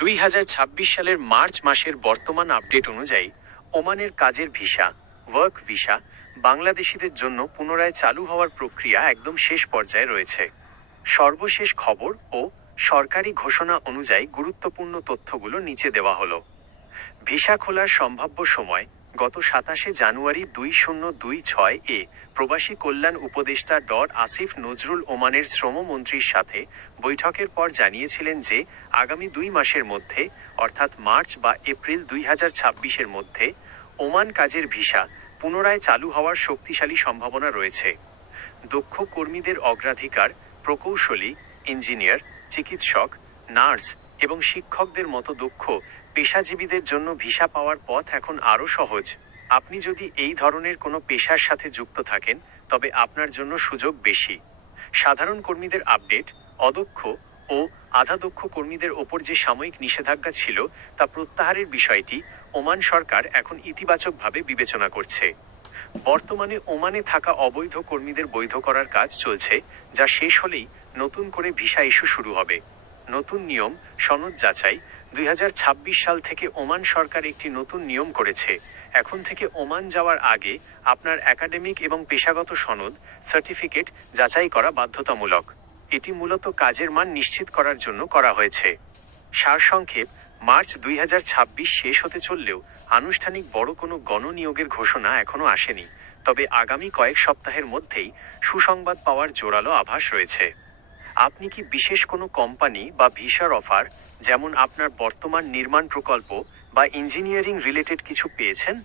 2026 সালের মার্চ মাসের বর্তমান আপডেট অনুযায়ী ওমানের কাজের ভিসা ওয়ার্ক ভিসা বাংলাদেশিদের জন্য পুনরায় চালু হওয়ার প্রক্রিয়া একদম শেষ পর্যায়ে রয়েছে। সর্বশেষ খবর ও সরকারি ঘোষণা অনুযায়ী গুরুত্বপূর্ণ তথ্যগুলো নিচে দেওয়া হলো। ভিসা খোলার সম্ভাব্য সময় গত 27 জানুয়ারি 2026 প্রবাসী কল্যাণ উপদেষ্টা আসিফ নজরুল ওমানের শ্রমমন্ত্রীর সাথে বৈঠকের পর জানিয়েছিলেন যে আগামী 2 মাসের মধ্যে অর্থাৎ মার্চ বা এপ্রিল 2026-এর মধ্যে ওমান কাজের ভিসা পুনরায় চালু হওয়ার শক্তিশালী সম্ভাবনা রয়েছে। দক্ষ কর্মীদের অগ্রাধিকার প্রকৌশলী, ইঞ্জিনিয়ার, চিকিৎসক, নার্স এবং শিক্ষকদের মতো দক্ষ পেশাজীবীদের জন্য ভিসা পাওয়ার পথ এখন আরও সহজ। আপনি যদি এই ধরনের কোনো পেশার সাথে যুক্ত থাকেন তবে আপনার জন্য সুযোগ বেশি। সাধারণ কর্মীদের আপডেট, অদক্ষ ও আধাদক্ষ কর্মীদের ওপর যে সাময়িক নিষেধাজ্ঞা ছিল তা প্রত্যাহারের বিষয়টি ওমান সরকার এখন ইতিবাচকভাবে বিবেচনা করছে। বর্তমানে ওমানে থাকা অবৈধ কর্মীদের বৈধ করার কাজ চলছে, যা শেষ হলেই নতুন করে ভিসা ইস্যু শুরু হবে। নতুন নিয়ম, সনদ যাচাই 2026 সাল থেকে ওমান সরকার একটি নতুন নিয়ম করেছে। এখন থেকে ওমান যাওয়ার আগে আপনার একাডেমিক এবং পেশাগত সনদ সার্টিফিকেট যাচাই করা বাধ্যতামূলক। এটি মূলত কাজের মান নিশ্চিত করার জন্য করা হয়েছে। সারসংক্ষেপ, মার্চ 2026 শেষ হতে চললেও আনুষ্ঠানিক বড় কোনো গণনিয়োগের ঘোষণা এখনও আসেনি। তবে আগামী কয়েক সপ্তাহের মধ্যেই সুসংবাদ পাওয়ার জোরালো আভাস রয়েছে। আপনি কি বিশেষ কোনো কোম্পানি বা ভিসার অফার, যেমন আপনার বর্তমান নির্মাণ প্রকল্প বা ইঞ্জিনিয়ারিং রিলেটেড কিছু পেয়েছেন?